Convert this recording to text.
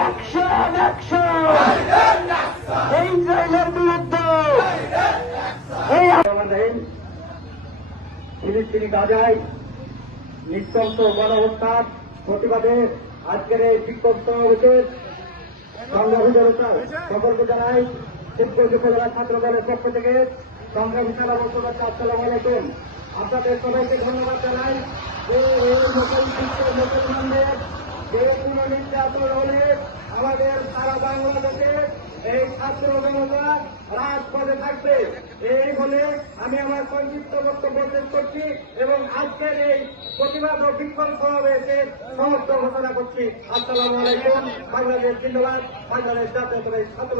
Action action এই ইসরায়েলের বিরুদ্ধে এই আমাদের ফিলিস্তিনি গাজায় নিঃশংস গণহত্যার প্রতিবাদে আজকের এই বিক্ষোভ সমাবেশের সংগ্রামী জনতা সকলকে জানাই শিবপুর উপজেলা ছাত্র দলের পক্ষ থেকে সংগ্রামী সারা বছর আসসালাম আলাইকুম। আপনাদের সবাইকে ধন্যবাদ জানাই। এই মুসলমানদের যে নির্যাতন হলে আমাদের সারা বাংলাদেশে এই ছাত্র জনতা রাজপথে থাকবে। এই বলে আমি আমার সংক্ষিপ্ত বক্তব্য শেষ করছি এবং আজকের এই প্রতিবাদ ও বিক্ষোভ সমাবেশে সমস্ত ঘোষণা করছি। আসসালামু আলাইকুম, বাংলাদেশ জিন্দাবাদ, বাংলাদেশ জাতীয় ছাত্র